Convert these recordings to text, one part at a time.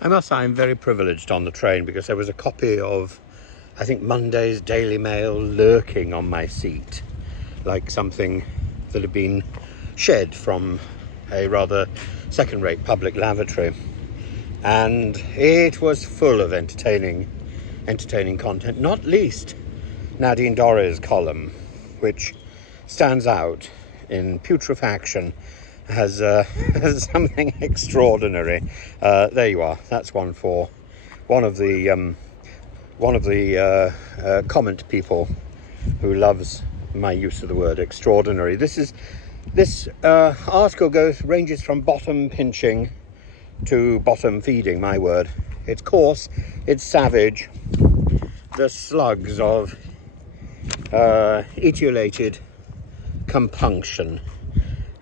I must say I'm very privileged on the train because there was a copy of, I think, Monday's Daily Mail lurking on my seat, like something that had been shed from a rather second-rate public lavatory. And it was full of entertaining content, not least Nadine Dorries' column, which stands out in putrefaction as something extraordinary. There you are. That's one for one of the comment people who loves my use of the word extraordinary. This article ranges from bottom pinching to bottom feeding. My word, it's coarse, it's savage. The slugs of etiolated compunction.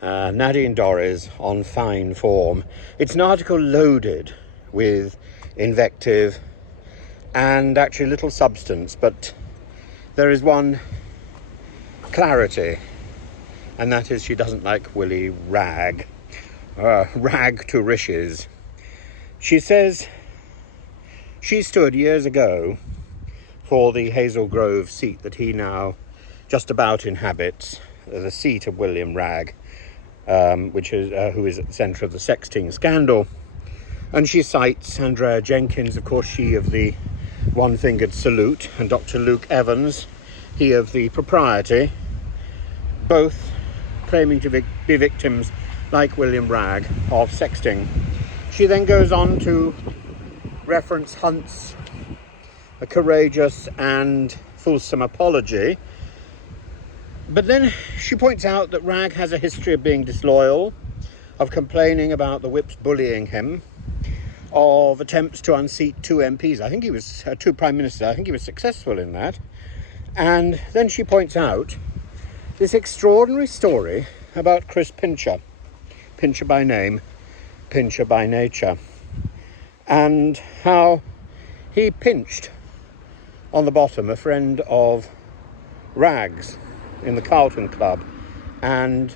Nadine Dorries on fine form. It's an article loaded with invective and actually little substance, but there is one clarity, and that is she doesn't like Willie Wragg. Wragg to rishis. She says she stood years ago for the Hazel Grove seat that he now just about inhabits, the seat of William Wragg, who is at the centre of the sexting scandal. And she cites Andrea Jenkins, of course, she of the one-fingered salute, and Dr. Luke Evans, he of the propriety, both claiming to be victims, like William Wragg, of sexting. She then goes on to reference Hunt's a courageous and fulsome apology, but then she points out that Wragg has a history of being disloyal, of complaining about the whips bullying him, of attempts to unseat two MPs. I think he was two prime ministers. I think he was successful in that. And then she points out this extraordinary story about Chris Pincher by name, Pincher by nature, and how he pinched on the bottom a friend of Wraggs in the Carlton Club, and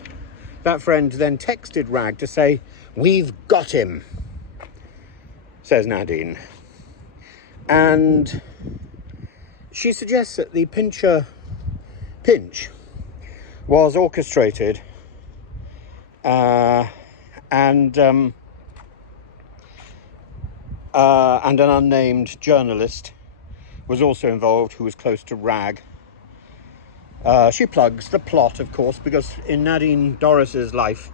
that friend then texted Wragg to say, "We've got him," says Nadine. And she suggests that the Pincher pinch was orchestrated and an unnamed journalist was also involved who was close to Wragg. She plugs the plot, of course, because in Nadine Dorries' life,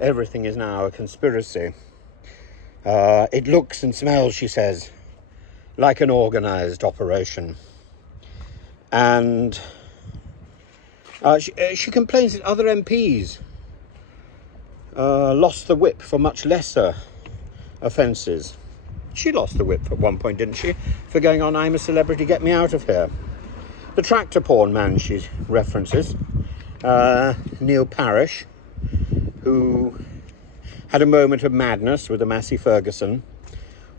everything is now a conspiracy. It looks and smells, she says, like an organised operation. And she complains that other MPs lost the whip for much lesser offences. She lost the whip at one point, didn't she? For going on, "I'm a celebrity, get me out of here." The tractor porn man she references, Neil Parish, who had a moment of madness with a Massey Ferguson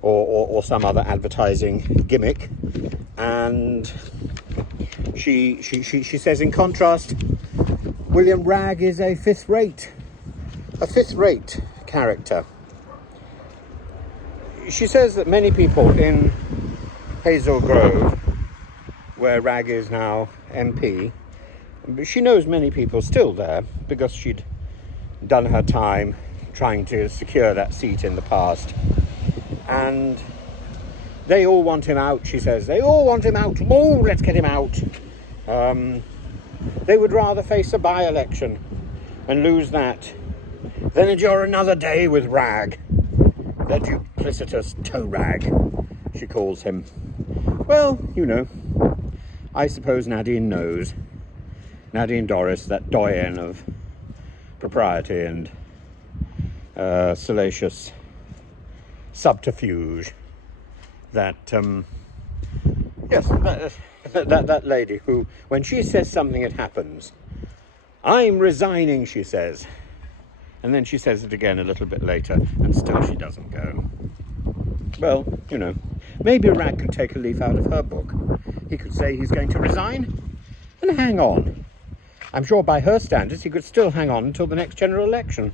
or some other advertising gimmick. And she says, in contrast, William Wragg is a fifth-rate character. She says that many people in Hazel Grove, where Wragg is now MP, she knows many people still there because she'd done her time trying to secure that seat in the past. And they all want him out, she says. They all want him out. Oh, let's get him out. They would rather face a by-election and lose that than endure another day with Wragg. The duplicitous toe rag, she calls him. Well, you know, I suppose Nadine knows. Nadine Dorries, that doyen of propriety and salacious subterfuge, that that lady who, when she says something, it happens. "I'm resigning," she says. And then she says it again a little bit later, and still she doesn't go. Well, you know, maybe Wragg could take a leaf out of her book. He could say he's going to resign and hang on. I'm sure by her standards he could still hang on until the next general election.